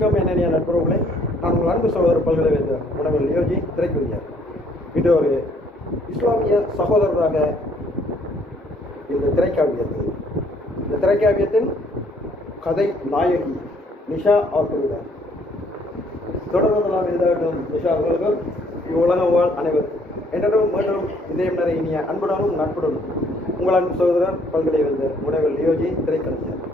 வணக்கம் என்னென்ன நண்பர்களே, நான் உங்கள் அன்பு சகோதரர் பல்கலைக்கழக முனைவர் லியோஜி திரைக்கவிஞர். இது ஒரு இஸ்லாமிய சகோதரராக இந்த திரைக்காவியத்தின் கதை நாயகி நிஷா அவர்களுடன் தொடர்ந்து நாம் எழுத வேண்டும். நிஷா அவர்களுக்கும் இவ்வுலகம் வாழ் அனைவர் என்றும் மீண்டும் இதயம் நிறைய இனிய அன்புடனும் நட்புடனும் உங்கள் அன்பு சகோதரர் பல்கலைக்கழக முனைவர் லியோஜி திரைக்கவிஞர்.